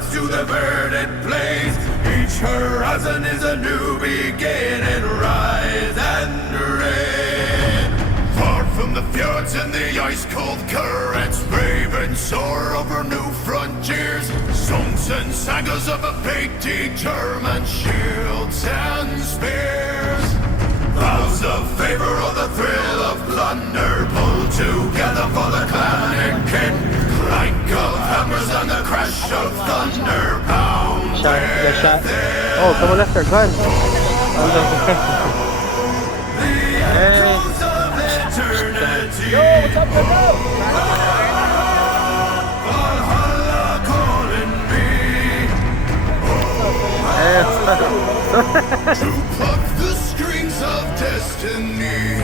comrades to the verdant blaze. Each horizon is a new beginning. Rise and reign. Far from the fjords and the ice-cold currents, brave and soar over new frontiers. Songs and sagas of a fate determined, shields and spears. Vows of favor or the thrill of plunder, pull together for the clan and kin. Clank of hammers and the crash of thunder, pound Shot. Oh, someone left their gun. Hey. Yo, what's up, Valhalla calling me to pluck the strings of destiny.